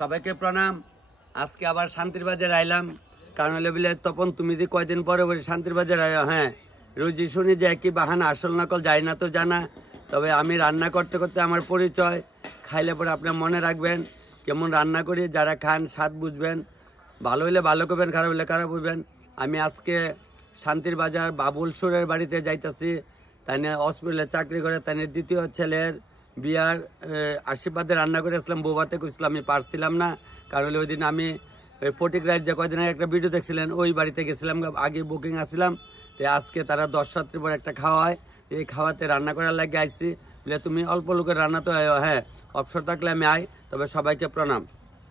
সবাইকে প্রণাম। আজকে আবার শান্তির বাজার আইলাম, কারণ হলে বলে তপন তুমি যে কয়দিন পরে বলে শান্তির বাজার আয়। হ্যাঁ, রোজই শুনি যে একই বাহানা, আসল নকল যাই না তো জানা। তবে আমি রান্না করতে করতে আমার পরিচয়, খাইলে পরে আপনার মনে রাখবেন কেমন রান্না করি। যারা খান স্বাদ বুঝবেন, ভালো হলে ভালো করবেন, খারাপ হলে খারাপ বুঝবেন। আমি আজকে শান্তির বাজার বাবুল সুরের বাড়িতে যাইতাছি। তাই হসপিটালে চাকরি করে, তাই দ্বিতীয় ছেলের বিয়ার আশীর্বাদে রান্না করে আসলাম। বৌবাতে কইছিলাম, আমি পারছিলাম না, কারণ ওই দিন আমি ওই ফটিক রাইড যে কয়দিন আগে একটা ভিডিও দেখছিলেন, ওই বাড়িতে গেছিলাম, আগে বুকিং আসছিলাম। তো আজকে তারা 10 রাত্রি পর একটা খাওয়া হয়, এই খাওয়াতে রান্না করার লাগে আইসি। বলে তুমি অল্প লোকের রান্না তো হ্যাঁ, অবসর থাকলে আমি আই। তবে সবাইকে প্রণাম।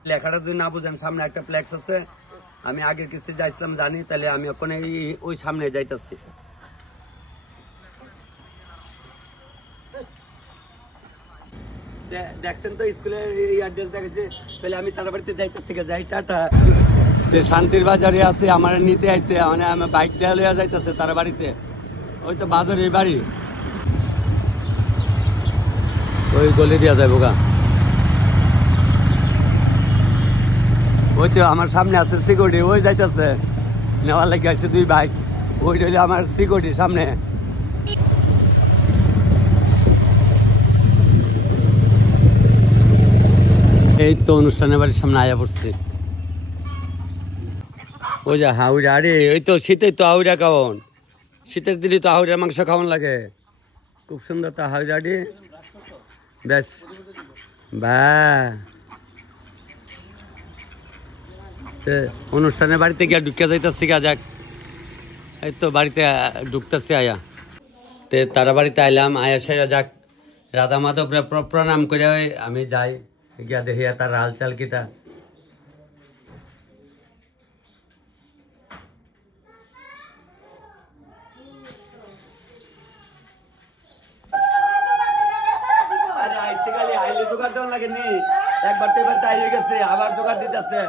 লেখাটা যদি না বুঝেন, সামনে একটা ফ্লেক্স আছে, আমি আগের কিছু যাইছিলাম জানি, তাহলে আমি ওখানে ওই সামনে যাইতেছি। দেখছেন তো স্কুলের অ্যাড্রেস দেখেছে, তাহলে আমি তার বাড়িতে যাইতেছি। যাই টাটা। শান্তির বাজারে আছে, আমার নিতে আইছে, মানে আমি বাইক দেওয়া লইয়া যাইতেছে তার বাড়িতে। ওই তো বাজার এই বাড়ি, ওই গলি দিয়া যাইব গা। ওই তো আমার সামনে আছে সিকিউরিটি, ওই যাইতেছে নেওয়ার লাগে আছে 2 বাইক। ওই রইলে আমার সিকিউরিটির সামনে। এই তো অনুষ্ঠানের বাড়ির সামনে আয়া পড়ছে। ওই যে হাউড়া, আরে ওই তো শীতে তো হাউড়া খাওয়ান, শীতের দিনে তো হাউড়া মাংস খাওয়ান লাগে। খুব সুন্দর তো হাউড়াটি, বেশ বা। অনুষ্ঠানের বাড়িতে গিয়ে ঢুকে যাইতেছি গা। যাক, এই তো বাড়িতে ঢুকতেছি আয়া। তারা বাড়িতে আইলাম, আয়া সেরা যাক রাধা মাধব প্রণাম করে আমি যাই গিয়া দেখি তার হালচাল কিতা। একবার তো এবার তাই হয়ে গেছে, আবার জোগাড় দিতেছে।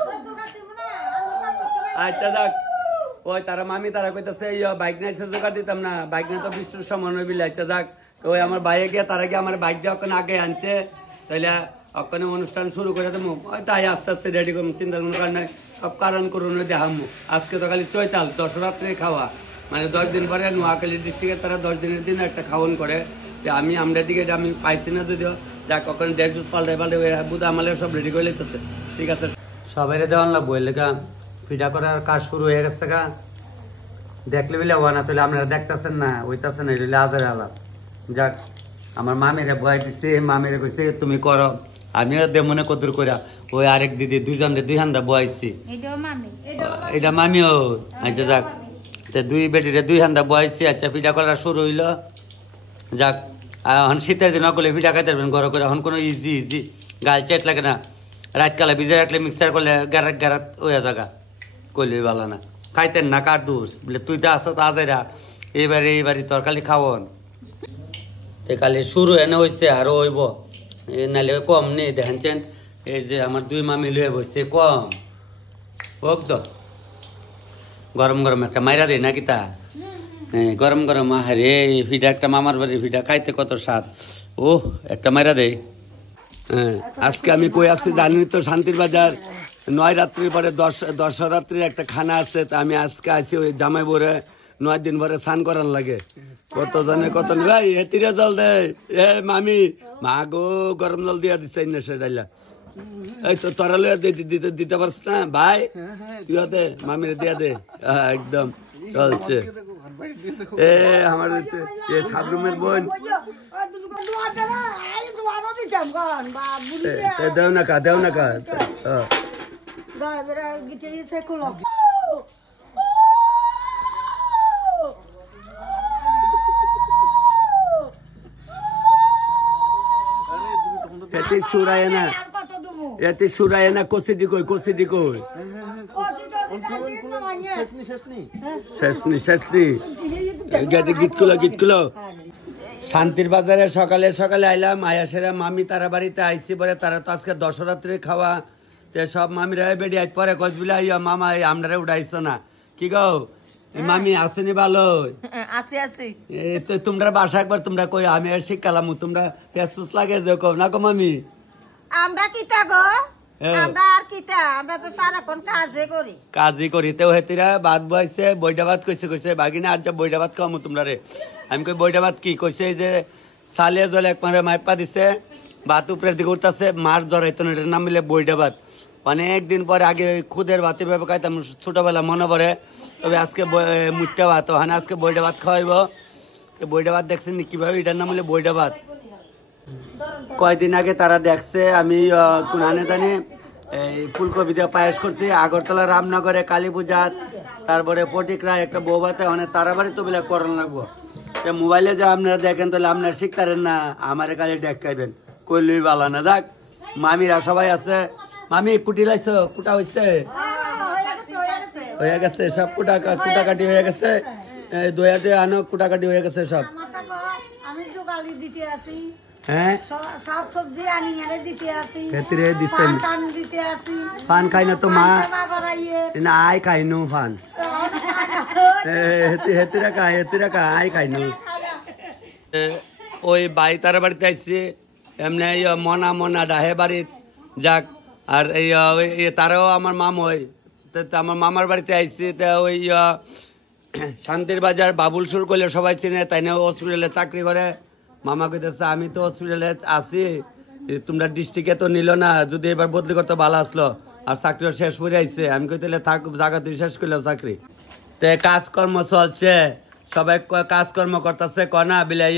আচ্ছা যাক, ওই তারা মামি তারা কইতেছে বাইক নাইছে জোগাড় দিতাম না, বাইক নিয়ে তো বৃষ্টির সময় নইবিলে। আচ্ছা যাক, ওই আমার বাইরে গিয়ে তারা গিয়ে আমার বাইক দিয়ে ওখানে আগে আনছে, তাইলে ওখানে অনুষ্ঠান শুরু করে দেবো। ওই তাই আস্তে আস্তে রেডি করবো, চিন্তা কোনো কারণ নাই। সব কারণ করুন দেখামো। আজকে তো খালি চৈতাল, 10 রাত্রে খাওয়া, মানে 10 দিন পরে নোয়াখালী ডিস্ট্রিক্টের তারা 10 দিনের দিন একটা খাওয়ান করে। আমি আমরা দিকে আমি পাইছি না যদিও, যাক ওখানে 1.5 জুস পাল্টাই বুধ আমালে সব রেডি করে লিতেছে। ঠিক আছে, সবাই দেওয়ান লাগবো। লেখা পিঠা করার কাজ শুরু হয়ে গেছে গা। দেখলে বলে হওয়া না, তাহলে আপনারা দেখতেছেন না, ওইটাছে না, এটা আজারে আলাপ। যাক, আমার মামিরে বয় দিচ্ছে, মামিরে কইছে তুমি করো, আমিও দে মনে কদুর করা। ওই আরেক দিদি দুজন 2 হান্দা বয়াইছি, এটা মামিও। আচ্ছা যাক, 2 বেটিরে 2 হান্দা বয়াইছি। আচ্ছা, পিঠা করা শুরু হইলো। যাক, এখন শীতের দিন করলে পিঠা খাইতে পারবেন ঘরে করে। এখন কোনো ইজি গাল চেট লাগে না। রাতকালে ভিজে রাখলে মিক্সার করলে গ্যারাত গ্যারাত ওই জায়গা করলে ভালো না। খাইতেন না, কার দোষ বলে তুই তো আসো তো আজাইরা এইবারে তোর খালি খাওয়ন। খালি শুরু এনে হয়েছে, আরো হইব, নাহলে কম নেই। দেখেন এই যে আমার 2 মামি লয়ে বসছে, কম হোক তো। গরম গরম একটা মাইরা দেয় নাকি তা? হ্যাঁ, গরম গরম আহারে ফিটা একটা, মামার বাড়ির ফিটা খাইতে কত স্বাদ। ওহ, একটা মাইরা দেয়। হ্যাঁ, আজকে আমি কই আসছি জানি তো, শান্তির বাজার 9 রাত্রির পরে 10 রাত্রির একটা খানা আছে। তা আমি আজকে আসি ওই জামাই বরে 9 দিন পরে স্নান করার লাগে। কত জনে কত ভাই এতিরে জল দে, এ মামি মা গো গরম জল দিয়া দিচ্ছে না সেটাইলা। এই তো তোরা লইয়া দিতে পারছ না ভাই, তুই দে মামিরে দিয়া দে। একদম চলছে। এ আমার সাবরুমের বোন, দেও না কা। এতে সুরায় না, কষিটি কই শেষনি গীতগুলো। শান্তির বাজারে সকালে সকালে আইলাম, আয়াসেরা মামি তারা বাড়িতে আইসি পরে। তারা তো আজকে 10 রাত্রে খাওয়া, সব মামিরা বেড়ি আজ পরে কসবিলা মামা আমরা উঠাইছ না। কি গো মামি আসেনি? ভালো আছি। তোমরা বাসা একবার তোমরা কই, আমি শিখালাম তোমরা পেসুস লাগে যে কো না গো মামি। আমরা কি তা গো কাজই করি তো হেতিরা ভাত বইছে বইটা ভাত কইছে বাগিনা আজ বইটা ভাত খাওয়ামু তোমরা রে। আমি কই বইটা ভাত কি কইছে যে সালিয়া জলে এক মারে মাইপা দিছে ভাত উপরের দিকে উঠতেছে মার জড়াইতো না, এটার নাম মিলে বইটা ভাত। অনেকদিন পরে আগে খুদের ভাত এভাবে খাইতাম ছোটবেলা মনে পড়ে, তবে আজকে মুঠটা ভাত ওখানে আজকে বইটা ভাত খাওয়াইব। বইটা ভাত দেখছেন কিভাবে, এটার নাম হলে বইটা ভাত। কয়দিন আগে তারা দেখছে আমি কোনখানে জানি এই ফুলকপি দিয়ে পায়েস করছি আগরতলা রামনগরে কালী পূজা, তারপরে পটিকরা একটা বউ ভাতে মানে তারা বাড়ি তো বলে করণ লাগবো। মোবাইলে যা আপনারা দেখেন তাহলে আপনারা শিখতারেন না, আমারে কালি দেখাইবেন কইলুই ভালো না। যাক মামিরা সবাই আছে। মামি কুটি লাইছো? কুটা হয়েছে? হয়ে গেছে সব কুটাকাটি হয়ে গেছে। দয়াতে আনো কুটাকাটি হয়ে গেছে সব। হ্যাঁ সব সবজি আনি এনে দিতে আসি, হেতিরে দিছেন পান দিতে আসি। পান খাই না তো মা না আই খাইনু পান হেতিরে কা আই খাইনু। ওই বাই তার বাড়িতে আইছি এমনি মনা ডাহে বাড়িত যাক। আর এই তারাও আমার মাম হয়, আমার মামার বাড়িতে আইছি। তা ওই শান্তির বাজার বাবুল সুর করলে সবাই চিনে, তাই না হসপিটালে চাকরি করে। মামা কইতেছে আমি তো হসপিটালে আছি, তোমরা ডিস্ট্রিক্টে তো নিল না, যদি এবার বদলি করতে ভালো আসলো। আর চাকরিও শেষ করে আইছে। আমি কইতে থাক জায়গা তুই শেষ করলো চাকরি। তে কাজকর্ম চলছে, সবাই কাজকর্ম করতেছে। কনা বিলে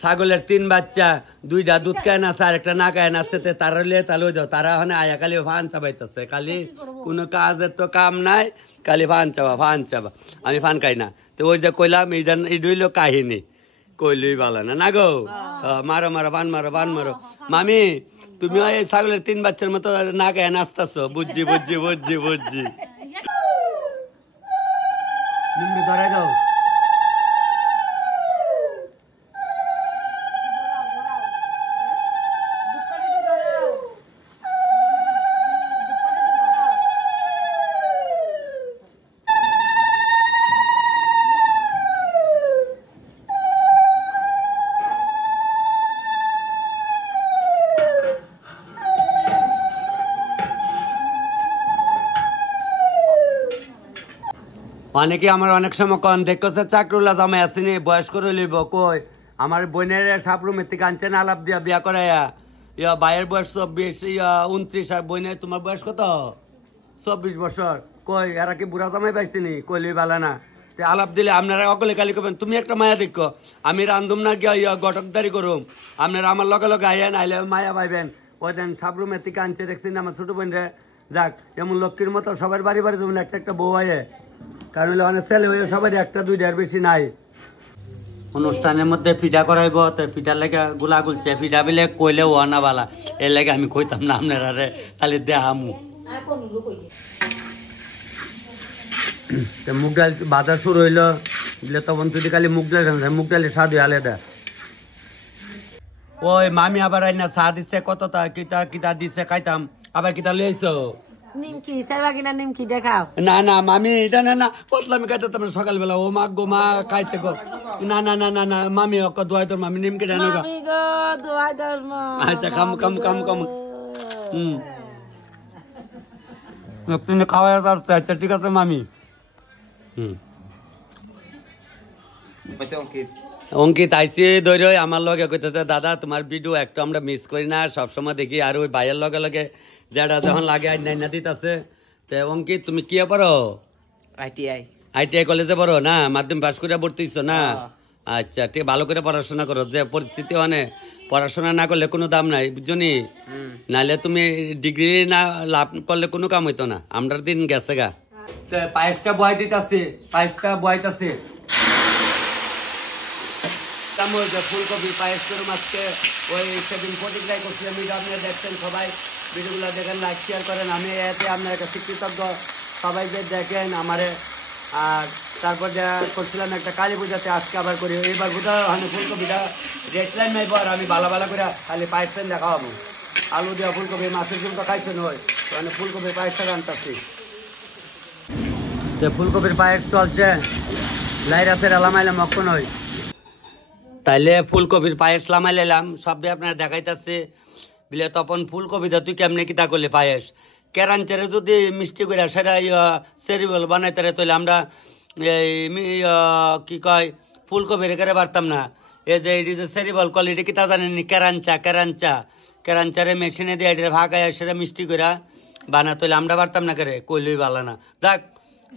ছাগলের 3 বাচ্চা, 2টা দুধ খায় না, আর একটা না খায় না। তারা লিয়ে তাহলে ওই দাও, তারা ওখানে আয়া খালি ফান চাবাইতেছে। খালি কোনো কাজের তো কাম নাই, খালি ফান চাবা। আমি ফান খাই না। তো ওই যে কইলাম এই রইল কাহিনী, কইলই ভালো না গো। মারো ফান মারো। মামি তুমি ওই ছাগলের 3 বাচ্চার মতো না খায় নাচতেছ। বুঝছি ধরে দাও। অনেকে আমার অনেক সময় কন দেখছে চাকরুল্লা জামাই আসেনি বয়স করে লইব। কই আমার বোনের সাপরুমের থেকে আনছেন আলাপ দিয়া বিয়া করাইয়া। ভাইয়ের বয়স 24, 29। আর বোনের তোমার বয়স কত? 24 বছর। কই এরা কি বুড়া জামাই পাইছিনি? কইলই ভালো না। আলাপ দিলে আপনারা অকলে কালি করবেন তুমি একটা মায়া দেখো, আমি রান্ধুম না গিয়া গটকদারি করুম। আপনারা আমার লগে আইয়েন, আইলে মায়া পাইবেন। ওই দেন সাপরুমের থেকে আনছে দেখছেন আমার ছোট বোন রে। যাক এমন লক্ষ্মীর মতো সবার বাড়ি যেমন একটা বউ আয়ে, কারণ অনেক ছেলে হয়ে সবাই 1-2টার বেশি নাই। অনুষ্ঠানের মধ্যে পিঠা করাইব, তো পিঠার লেগে গুলা গুলছে। পিঠা বিলে কইলে ওয়ানা বালা, এর লেগে আমি কইতাম না আপনারা খালি দেহামু। মুগ ডাল বাজার শুরু হইলো তখন যদি খালি মুগ ডালের স্বাদ আলাদা। ওই মামি আবার আইনা চা দিচ্ছে, কতটা কিতা দিচ্ছে খাইতাম। আবার কিতা লইছো? নিমকি সাইবাগিনা নিমকি দেখাও। না মামি এটা না পতলামি খাইতে তোমরা সকালবেলা। ও মা গো মা খাইতে গো। না মামি অক দোয়াই তোর মামি নিমকি ডানো গো। মামি গো দোয়াই তোর মা। আচ্ছা কাম তুমি খাওয়া যাচ্ছে। আচ্ছা ঠিক আছে মামি। অঙ্কিত আইসি ধরে আমার লগে কইতেছে দাদা তোমার ভিডিও একটা আমরা মিস করি না, সবসময় দেখি। আর ওই ভাইয়ের লগে যেটা যখন লাগে আইনা দিতেছে। তো অঙ্কিত তুমি কি পড়ো? আইটিআই কলেজে পড়ো না? মাধ্যমিক পাস করে ভর্তি হইছো না? আচ্ছা ঠিক, ভালো করে পড়াশোনা করো। যে পরিস্থিতি অনেক পড়াশোনা না করলে কোনো দাম নাই বুঝছনি। নাহলে তুমি ডিগ্রি না লাভ করলে কোনো কাম হইতো না। আমরার দিন গেছে গা। পায়েসটা বয় দিতেছে, ফুলকপি পায়েস করে মাছকে ওই সেদিন প্রতিক্রিয়া করছিলাম। আপনারা দেখছেন সবাই, ভিডিওগুলো দেখেন, লাইক শেয়ার করেন। আমি এতে আপনার একটা কৃতজ্ঞ সবাই যে দেখেন আমারে। আর তারপর যা করছিলাম একটা কালী পূজাতে, আজকে আবার করি। এইবার বোধ হয় ফুলকপিটা রেড লাইন নাইব। আর আমি ভালো করে খালি পায়েস দেখা হবো। আলু দেওয়া ফুলকপি, মাছের ঝুল তো খাইছেন হয়, মানে ফুলকপির পায়েসটা আনতেছি। ফুলকপির পায়েস চলছে, লাইরাতের লামাইলাম অক্ষণ হয়। তাইলে ফুলকপির পায়েস লামাই লাইলাম, সব আপনারা দেখাইতেছে। বিলে তপন ফুলকপিটা তুই কেমনে কিতা করলে পায়েস কেরাঞ্চারে যদি মিষ্টি করে সেটা সেরিবল বানাইতে তাহলে আমরা কি কয় ফুলকপি রেখে পারতাম না। এই যে এটি যে সেরিবল কোয়ালিটি কিতা জানেনি কেরাঞ্চারে মেশিনে দিয়ে এটা ভাগায় সেটা মিষ্টি করে বানা তাহলে আমরা পারতাম না করে কইলই ভালো না। যাক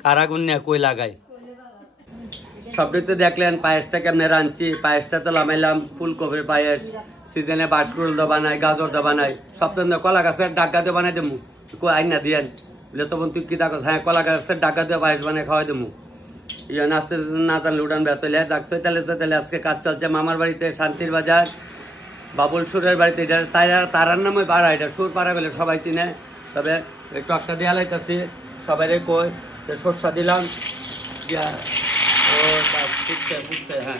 কারা গুন্যা কই লাগাই সবটাই তো দেখলেন পায়েসটা কেমনে রাঁধছি। পায়েসটা তো লামাইলাম ফুলকপির পায়েস, সিজনে বাসকুল দো বানাই, গাজর দো বানাই, সপ্তাহ কলা গাছের ডাকা দিয়ে বানাই দেবো আইনা দিয়েন বলে তখন তুই কি দেখো হ্যাঁ কলা গাছের ডাকা দিয়ে পায়েস বানাই খাওয়াই দেবো। ইয়ে নাচতে না জানলে উঠান বেতলে যাকছে তাহলে আজকে কাজ চলছে মামার বাড়িতে শান্তির বাজার বাবুল সুরের বাড়িতে। এটা তারার নামে পাড়া, এটা সুর পাড়া গেলে সবাই চিনে। তবে একটু একটা দেওয়া লাইতেছি সবাই কই সরষা দিলাম হ্যাঁ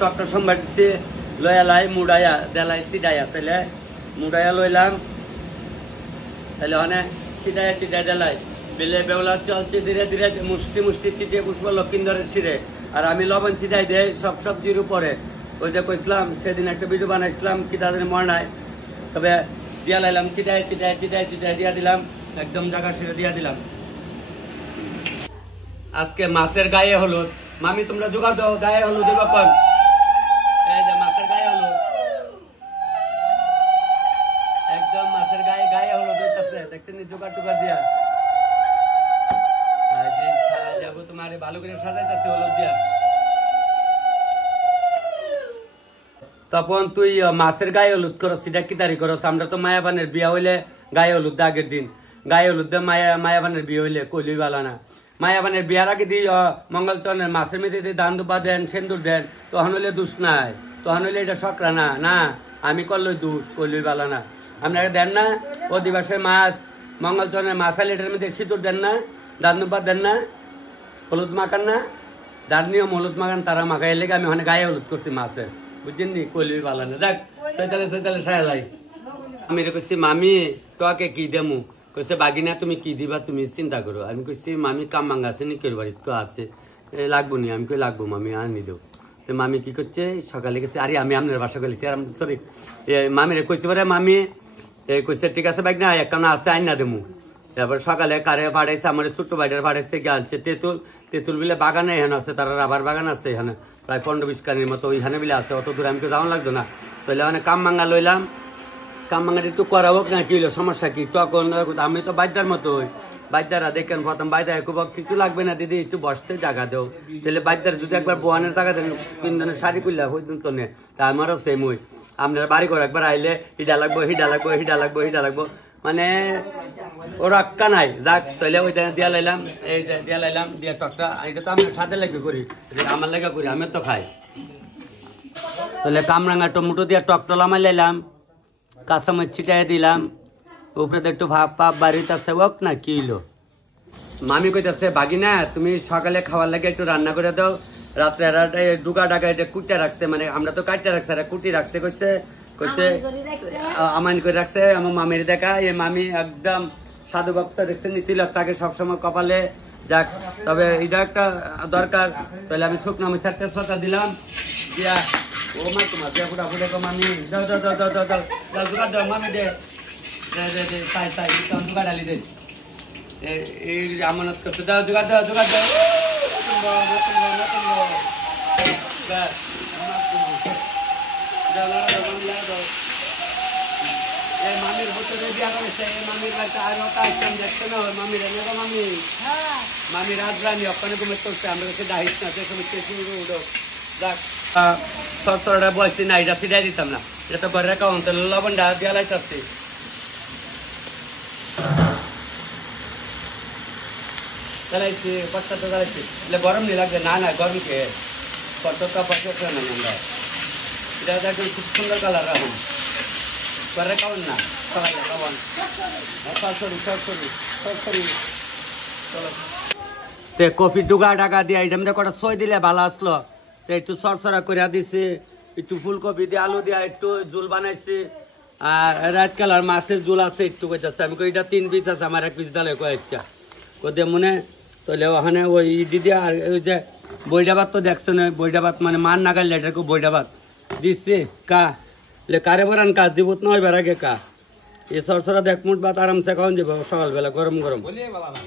টকটা সম্বাদিতে লয়া লাই মুড়াইয়া দেলাই চিডাইয়া তাহলে মুড়াইয়া লইলাম তাহলে অনেক চিটাই দেলাই বেলে বেউলা চলছে ধীরে ধীরে মুষ্টি চিটিয়ে পুষ্প লক্ষিন্দরের ছিঁড়ে আর আমি লবণ চিটাই দেয় সব সবজির উপরে। ওই যে কইছিলাম সেদিন একটা ভিডিও বানাইছিলাম কি তাদের মনে নাই। তবে দিয়া লাইলাম চিটাই দিয়া দিলাম একদম জায়গা ছিঁড়ে দিয়া দিলাম। আজকে মাছের গায়ে হলুদ মামি তোমরা জোগাড় দাও গায়ে হলুদ দেবো কন। এই যে মাছের গায়ে হলুদ একদম মাছের গায়ে হলুদ হইতেছে দেখছেন জোগাড় টুকার দিয়া যাবো তোমার ভালো করে সাজাইতেছে হলুদ দিয়া। তখন তুই মাছের গায়ে হলুদ করস সেটা কি তারি করস? আমরা তো মায়াবানের বিয়া হইলে গায়ে হলুদ আগের দিন গায়ে হলুদ মায়াবানের বিয়ে হইলে কইলই ভালো না। মায়াবানের বিয়ার আগে দিয়ে মঙ্গলচরণের মাছের মেয়েদের দিয়ে দান দুপা দেন সেন্দুর দেন তখন হইলে দুষ নাই, তখন হইলে এটা সকরা না না আমি করলই দুষ কইলই ভালো না। আপনারা দেন না অধিবাসের মাছ মঙ্গলচরণের মাছ আইলে এটার মধ্যে সিঁদুর দেন না, দান দুপা দেন না, হলুদ মাখান না, যার নিয়ম হলুদ মাখান তারা মাখাই লেগে আমি ওখানে গায়ে হলুদ করছি মাছের বুঝছেন নি কইলই ভালো না। যাক সৈতালে সায়ালাই আমি কইছি মামি তোকে কি দেমু কইছে বাগিনা তুমি কি দিবা তুমি চিন্তা করো। আমি কইছি মামি কাম মাঙ্গা আছে নিকের বাড়িতে তো আছে লাগবো নি আমি কই লাগবো মামি আনি দেব। তো মামি কি করছে সকালে গেছে আরে আমি আপনার বাসা গেছি আর সরি মামিরে কইছে পরে মামি কইছে ঠিক আছে বাগিনা একটা আছে আইন না দেমু। তারপর সকালে কারে পাঠাইছে আমার ছোট্ট ভাইটার পাঠাইছে কি আনছে তেঁতুল বিলে বাগানে এখানে আছে তারা রাবার বাগান আছে এখানে প্রায় 15-20 কানির মতো ওইখানে বিলে আছে অত দূরে আমি তো যাওয়া লাগতো না। তাহলে অনেক কাম মাঙ্গা লইলাম কাম মাঙ্গাটা একটু করা হোক না কি হইলো সমস্যা কি তখন আমি তো বাইদার মতো হই বাইদারা দেখেন প্রথম বাইদা খুব কিছু লাগবে না দিদি একটু বসতে জায়গা দেও তাহলে বাইদার যদি একবার বোয়ানের জায়গা দেন তিনজনের শাড়ি করলে হইতেন তো নে তা আমারও সেম হই আপনার বাড়ি করে একবার আইলে হিডা লাগবো মানে ওর আক্কা নাই যাক তাহলে ওইটা দিয়া লাইলাম এই যে দিয়া লাইলাম দিয়া টকটা এটা তো আমি সাথে লেগে করি আমার লেগে করি আমি তো খাই। তাহলে কামরাঙা টমেটো দিয়া টকটা লামাই লাইলাম কাঁচামরিচ ছিটাই দিলাম উপরে একটু ভাপ বাড়িতে আছে হোক না কি হইলো। মামি কইতাছে বাগিনা তুমি সকালে খাওয়ার লাগে একটু রান্না করে দাও রাত্রে ডুকা ডাকা এটা কুটে রাখছে মানে আমরা তো কাটতে রাখছে কুটি রাখছে কইছে আমান করে রাখছে আমার মামির দেখা এই মামি একদম সাধু ভক্ত দেখছেন তিলক তাকে সবসময় কপালে যাক। তবে এটা একটা দরকার তাহলে আমি শুকনো মরিচের তেজপাতা দিলাম দিয়া ও মা তোমার দিয়া ফুটা ফুটে মামি দাও জোগাড় দাও মামি দে তাই জোগাড় ডালি দে এই আমানত করতে দাও জোগাড় দাও মামির বছরে বিয়া করেছে মামির বাড়িতে আরো কাজ দেখছে না মামির মামি রাজরানী ওখানে ঘুমে চলছে আমরা কাছে ডাহিস না উঠো যাক সরসরটা বলছি না এটা ফিরাই দিতাম না এটা তো ঘরে রাখা অন্তর লবণটা দিয়া লাইতাছি চালাইছি পট্টা তো চালাইছি એટલે গরম নেই লাগবে না গরম কে পট্টা পট্টা না আমরা এটা দেখুন খুব সুন্দর কালার রাখুন ঘরে খাওয়ান না সবাই খাওয়ান সরি কফি ডুগা ডাকা দিয়ে আইটেম দিয়ে কটা ছয় দিলে ভালো আসলো একটু সরসরা করে দিছি একটু ফুলকপি দিয়ে আলু দিয়ে একটু ঝোল বানাইছি আর রাত কালার মাছের ঝোল আছে একটু কইতাছে আমি কই এটা 3 পিস আছে আমার 1 পিস ডালে কয়েকটা কোদে মনে তাহলে ওখানে ওই দিদি আর ওই যে বইটা ভাত তো দেখছো না, বইটা ভাত মানে মান নাগাল এটাকে বইটা ভাত দিচ্ছে কা লে কারে বরান কাজ জীবত নয় বেড়া গে কা এই সরসরা দেখ মুঠ ভাত আরামসে খাওয়ান যাবো সকালবেলা গরম গরম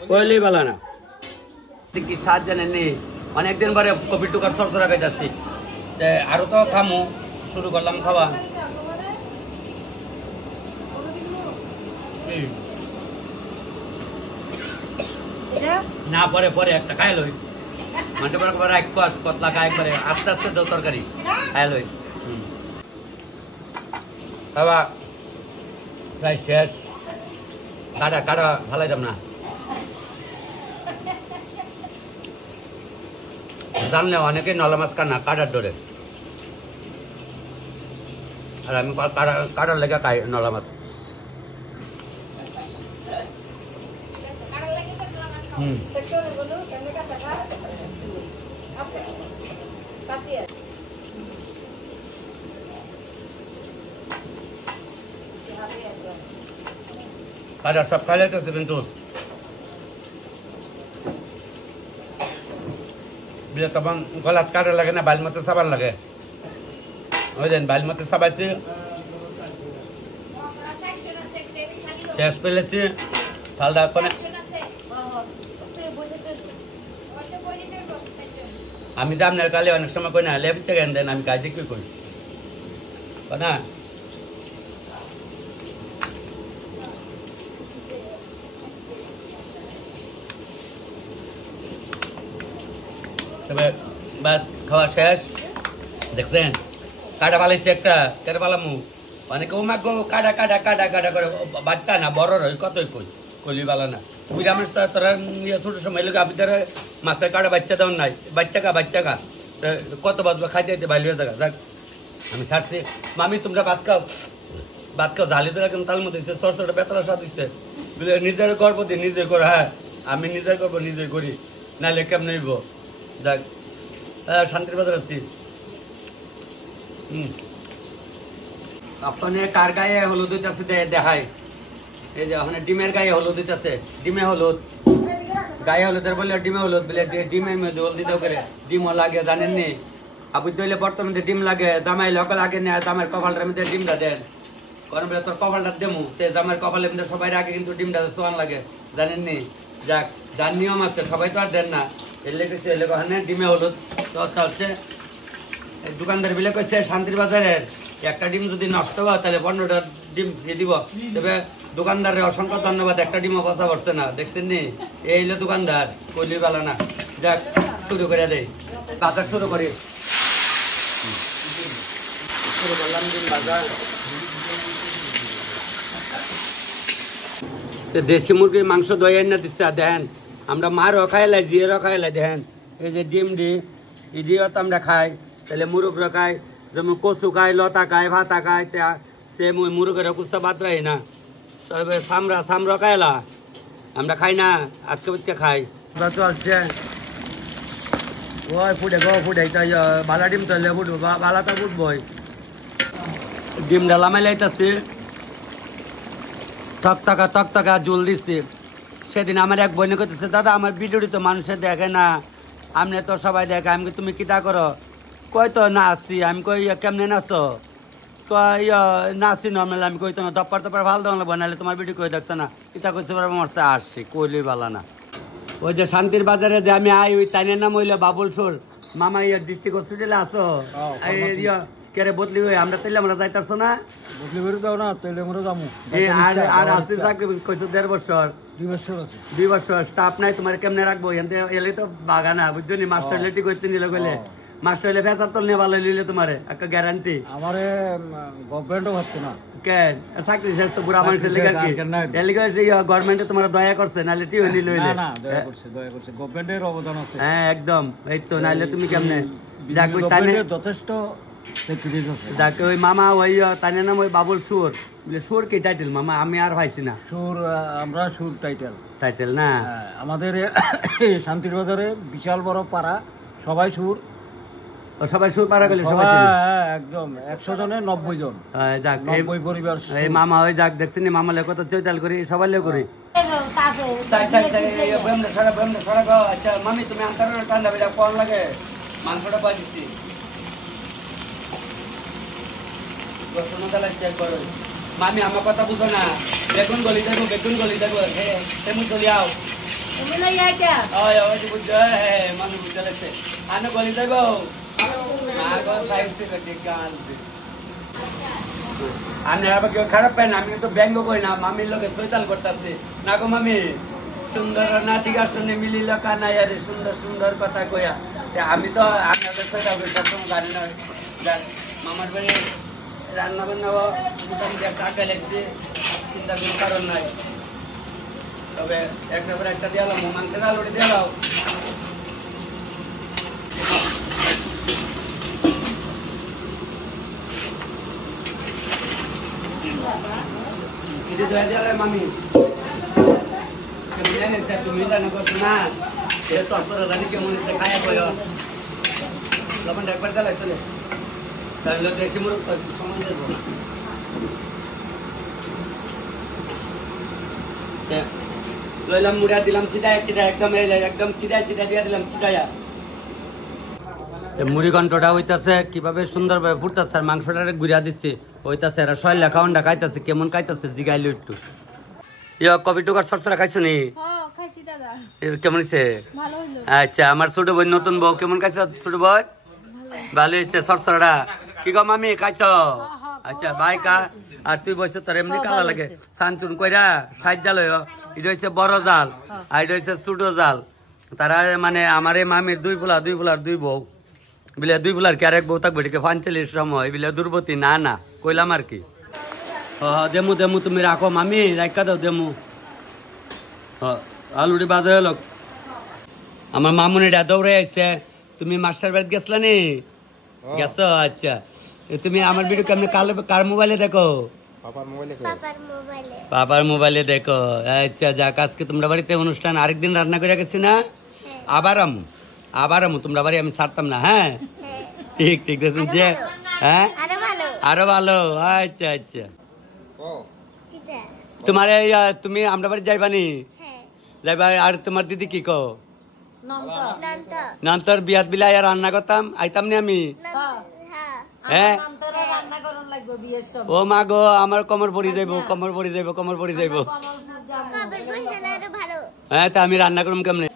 কইলেই বেলা না কি স্বাদ জানেন নি অনেকদিন পরে কপি টুকার সরসরা খাইতেছি আরো তো খামো শুরু করলাম খাওয়া না পরে পরে একটা খাই লই মানে পরে এক কষ কতলা খাই পরে আস্তে আস্তে তো তরকারি খাই লই খাওয়া প্রায় শেষ কাটা কাটা ফালাইতাম না জানলে অনেকে নলা মাছ কানা কাটার ডরে আর আমি কাটার লেগে খাই নলা মাছ কাটা সব খাই যাইতেছে কিন্তু তখন গলাত কাটা লাগে না বাইল মতো সাবান লাগে ওই দেন বাইল মতো সাবাইছে শেষ পেলেছে থালদা কোনে আমি তো আপনার কালে অনেক সময় কই না লেফট থেকে দেন আমি কাজ দেখি কই না তবে বাস খাওয়া শেষ দেখছেন কাটা পালাইছে একটা কেটে পালামু অনেকে ও মাগো কাটা কাটা কাটা কাটা করে বাচ্চা না বড় রই কতই কই কলি বালা না বুঝা মানুষ তোরা ছোট সময় লোক আপনি তারা মাছের কাটা বাচ্চা দেওয়ার নাই বাচ্চা কা কত বাজবে খাইতে খাইতে বাইলে জায়গা যাক আমি ছাড়ছি মামি তোমরা ভাত খাও ঝালি তোরা কেমন তাল মতো দিচ্ছে সরষটা বেতলা সাথ দিচ্ছে নিজের গর্ব দিয়ে নিজে করো হ্যাঁ আমি নিজের গর্ব নিজে করি নাহলে কেমন হইব যাক শান্তির বাজার আছি আপনার কার গায়ে হলুদ হইতেছে দেখায় এই যে ওখানে ডিমের গায়ে হলুদ হইতেছে ডিমে হলুদ গায়ে হলুদের বলে ডিমে হলুদ বলে ডিমের মধ্যে হলদি দাও করে ডিমও লাগে জানেন নি আপু দইলে বর্তমানে ডিম লাগে জামাই লোক লাগে না জামাইয়ের কপালটার মধ্যে ডিমটা দেন কারণ বলে তোর কপালটা দেমু তে জামাইয়ের কপালের মধ্যে সবাই আগে কিন্তু ডিমটা সোয়ান লাগে জানেন নি যাক যার নিয়ম আছে সবাই তো আর দেন না এলাকা ডিমে হলুদ তো চলছে দোকানদার বিলে করছে শান্তির বাজারের একটা ডিম যদি নষ্ট হয় তাহলে 15টা ডিম দিয়ে দিব তবে দোকানদারের অসংখ্য ধন্যবাদ একটা ডিমও পচা পড়ছে না দেখছেন নি এই হলো দোকানদার কইলি বালা না যাক শুরু করে দেয় বাজার শুরু করি শুরু করলাম ডিম বাজার দেশি মুরগির মাংস দই এনে দিচ্ছে দেন আমরা মারও খাইলাই জিয়েরও খাইলাই দেখেন এই যে ডিম এই দিয়েও তো আমরা খাই তাহলে মুরগরা খাই যেমন কচু খাই লতা খাই ভাতা খাই সে মুরগের কুস্তা বাদ রাই না সবে সামরা খাইলা আমরা খাই না আজকে খাই চলছে ওই ফুটে বালা ডিম চলে ফুটবো বালাটা ফুটবই ডিম ডালা মেলাইতেছি তকতকা জল দিচ্ছে সেদিন আমার এক বইনে করতেছে দাদা আমার ভিডিওটি তো মানুষের দেখে না আপনি তো সবাই দেখে আমি তুমি কিতা করো কই তো নাচছি আমি কই কেমনে নাচো কই নাচছি নর্মাল আমি কই তোমার দপ্পার ভাল দেওয়া লাগবো নাহলে তোমার ভিডিও কই দেখতো না কিতা করতে পারবো আমার আসছি কইলেই ভালো না ওই যে শান্তির বাজারে যে আমি আই ওই তাইনের নাম হইলো বাবুল সোল মামা ডিস্ট্রিক্ট হসপিটালে আসো কেরে বদলি হয়ে আমরা তাইলে আমরা যাইতারছো না বদলি করে দাও না তাইলে আমরা যাবো আর আসতে চাকরি কইছো 1.5 বছর 2 বছর স্টাফ নাই তোমার কেমনে রাখবো এলে তো বাগানা বুঝছো নি মাস্টার লেটি করতে নিলে কইলে মাস্টার হলে বেচার তল নিয়ে ভালো লিলে তোমার একটা গ্যারান্টি আমারে গভর্নমেন্টও ভাবছে না কেন চাকরি শেষ তো বুড়া মানুষের লেগে কি গভর্নমেন্টে তোমার দয়া করছে নাহলে টিও নিলে না দয়া করছে গভর্নমেন্টের অবদান আছে হ্যাঁ একদম এই তো নাইলে তুমি কেমনে যাক ওই যথেষ্ট যাকে ওই মামা ওই তানের নাম ওই বাবুল সুর সুর কি টাইটেল মামা আমি আর পাইছি না সুর আমরা সুর টাইটেল না আমাদের শান্তির বাজারে বিশাল বড় পাড়া সবাই সুর সবাই সুর পাড়া গেলে সবাই একদম 100 জনে 90 জন যাক 90 পরিবার এই মামা ওই যাক দেখছেন মামা লেখো তো চৈতাল করি সবাই লেখ করি আচ্ছা মামি তুমি আনতে ঠান্ডা বেলা কম লাগে মাংসটা পাই দিচ্ছি মামি আমার কথা বুঝো না বেগুন গলি যাবো তেমন চলি আও বুঝছো মামি বুঝতে লাগছে আনো গলি যাবো আমি আবার কেউ খারাপ পাই না আমি তো ব্যঙ্গ করি না মামির লোকে শৈতাল করতেছি না গো মামি সুন্দর নাতিকার সঙ্গে মিলিল কানাই আরে সুন্দর সুন্দর কথা কইয়া আমি তো আপনাদের শৈতাল করি সবসময় জানি না মামার বাড়ি রান্না বান্না মোটামুটি একটা আঁকা লাগছে চিন্তার কোনো কারণ নাই তবে একটা পরে একটা দিয়ে এলাম মাংসের আলুটি দিয়ে এলাম মামি তুমি রান্না করছো না কেমন খায়া কয় লবণ একবার দিলে চলে তাহলে দেশি মুরগ সময় দেবো লইলাম মুড়া দিলাম চিটা একদম একদম চিটা দিয়ে দিলাম চিটায়া মুড়ি ঘন্টটা হইতাছে কিভাবে সুন্দর ভাবে ফুটতেছে আর মাংসটা গুড়িয়া দিচ্ছে হইতাছে এরা শৈলা খাওয়ানটা খাইতেছে কেমন খাইতেছে জিগাইলো একটু ইয়া কবি টুকার সরসরা খাইছো নি কেমন হয়েছে আচ্ছা আমার ছোট বোন নতুন বউ কেমন খাইছো ছোট বোন ভালো হয়েছে সরসরাটা কি গো মামি খাইছ আচ্ছা ভাই কা আর তুই বলছো তোর এমনি কালা লাগে সানচুন কইরা সাইজ জাল এটা হচ্ছে বড় জাল আর এটা হচ্ছে ছোট জাল তারা মানে আমার এই মামির দুই ফুলার দুই বউ বিলে দুই ফুলার কি আরেক বউ থাকবে এটাকে 45 সময় বিলে দুর্বতী না কইলাম আর কি দেমু তুমি রাখো মামি রাখা দাও দেমু আলুটি বাজে হলো আমার মামুনিটা দৌড়ে আসছে তুমি মাস্টার বাড়ি গেছলা নি গেছো আচ্ছা তুমি আমার ভিডিও কেমন কার মোবাইলে দেখো বাবার মোবাইলে দেখো আচ্ছা যাক আজকে তোমরা বাড়িতে অনুষ্ঠান আরেকদিন রান্না করে গেছি না আবার আমু তোমরা বাড়ি আমি ছাড়তাম না হ্যাঁ ঠিক দেখুন যে হ্যাঁ আরো ভালো আচ্ছা তোমার তুমি আমরা বাড়ি যাইবানি যাইবা আর তোমার দিদি কি কো নান্তর বিয়াত বিলাই আর রান্না করতাম আইতাম নি আমি হ্যাঁ ও মা গো আমার কমর পড়ি যাইব হ্যাঁ তা আমি রান্না করুম কেমনে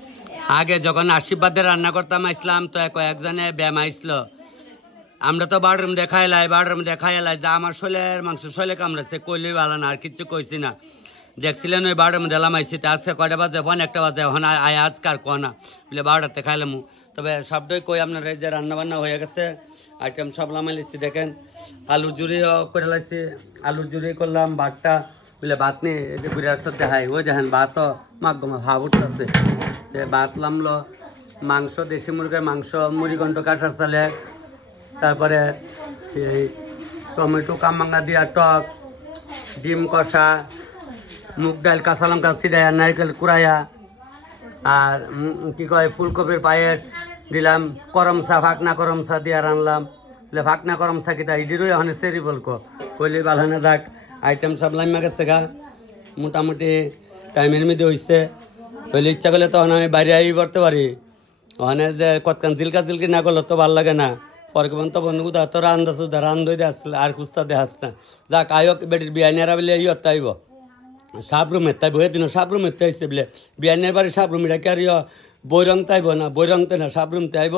আগে যখন আশীর্বাদের রান্না করতাম আসলাম তো কয়েকজনে ব্যায়াম আইসল আমরা তো বাড়ির দেখাই লাই যা আমার শোলের মাংস শোলে কামড়েছে কইলে ভালো না আর কিচ্ছু কইছি না দেখছিলেন ওই বাড়ির মধ্যে এলাম আইসি আজকে কয়টা বাজে একটা বাজে এখন আজকার কনা বলে 12টাতে খাইলাম তবে সবটাই কই আপনার এই যে রান্না বান্না হয়ে গেছে আইটেম সব লামাই লিখছি দেখেন আলুর জুড়ি করে লাগছি আলুর জুড়ি করলাম ভাতটা বলে ভাত নিয়ে ঘুরে আসতে দেখাই ওই দেখেন ভাত মাগো ভাব উঠতেছে ভাত লামলো মাংস দেশি মুরগের মাংস মুড়ি ঘন্ট কাঁঠার চালে তারপরে টমেটো কামবাঙ্গা দিয়া টক ডিম কষা মুগ ডাল কাঁচা লঙ্কা ছিটাইয়া নারকেল কুড়াইয়া আর কি কয় ফুলকপির পায়েস দিলাম করমসা ফাঁকনা করমসা দিয়ে রানলাম ফাঁকনা করমসা কিতা ইডিরই ওখানে সেরি বলক কইলে বালানো যাক আইটেম সব লাইমা গেছে গা মোটামুটি টাইমের মধ্যে হয়েছে হইলে ইচ্ছা করলে তখন আমি বাইরে আই করতে পারি ওখানে যে কতক্ষণ জিলকি না করলে তো ভালো লাগে না পরে তো বন্ধু তো রান্ধই দিয়ে আসলে আর খুঁজতে দেখাস না যাক আয়ক বেটির বিয়ানিয়ারা বলে ইয়ত তাইব সাবরুম তাইব এদিন সাবরুম আইসে বলে বিয়ানের বাড়ি সাবরুম এটা কি আর বৈরং তাইব না বৈরং তো না সাবরুম তাইব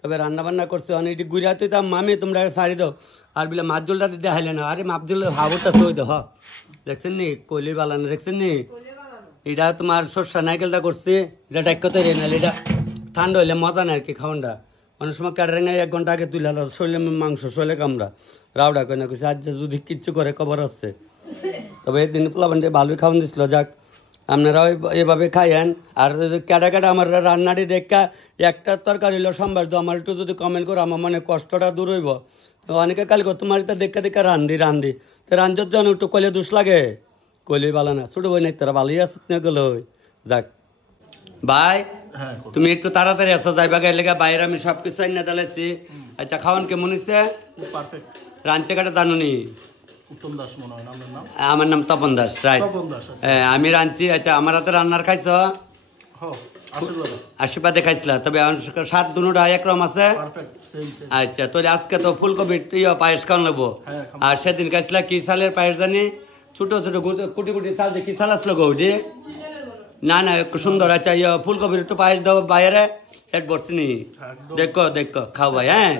তবে রান্না বান্না করছে অনেক গুড়িয়াতে তো মামি তোমরা ছাড়ি দাও আর বলে মাছ জলটা দিতে হাইলে না আরে মাছ জল হাবুটা সই দো দেখছেন নি কইলি বালানো দেখছেন নি এটা তোমার সর্ষা নাইকেলটা করছি এটা ডাক্কতে রে না এটা ঠান্ডা হইলে মজা নাই আর কি খাওয়ানটা অনেক সময় কাটারে 1 ঘন্টা আগে তুলে শৈলে মাংস শৈলে কামড়া রাউডা কই না কইছে আজ যদি কিচ্ছু করে খবর আছে তবে এদিন পোলাবানটা ভালোই খাওয়ান দিছিল যাক আপনারাও এভাবে খাইয়েন আর কাটা আমার রান্নাটি দেখা একটা তরকারি হইলো সম্ভার তো আমার একটু যদি কমেন্ট করো আমার মনে কষ্টটা দূর হইব তো অনেকে কালি তোমার এটা দেখা রান্ধি তো রান্ধর জন্য একটু কইলে দোষ লাগে কইলে ভালো না ছোট বই নাই তারা ভালোই আছে না গেলো যাক ভাই তুমি একটু তাড়াতাড়ি আসো যাইবা গেলে বাইরে আমি সবকিছু আইনা দিলাইছি আচ্ছা খাওয়ান কেমন হয়েছে রাঞ্চে কাটা জানো নি উত্তম দাস মনে হয় নামের নাম। আমার নাম তপন দাস, রাইট। তপন দাস, আমি রাঁধছি। আচ্ছা, আমার হাতে রান্নার খাইছ? আশীর্বাদ। আশীর্বাদে খাইছিলা? তবে স্বাদ দুটা একরকম আছে। Perfect, same same. আচ্ছা, তোর আজকে তো ফুলকপির পায়েস খাওয়ান লাগবো। হ্যাঁ, আর সেদিন খাইছিলা কি চালের পায়েস জানি? ছোট ছোট কুটি কুটি চাল দিয়ে কি চাল আসলো গৌডি? না না, একটু সুন্দর। আচ্ছা, ফুলকপির একটু পায়েস দাও বাইরে, হেড বসছি নি। দেখো দেখো, খাও ভাই। হ্যাঁ,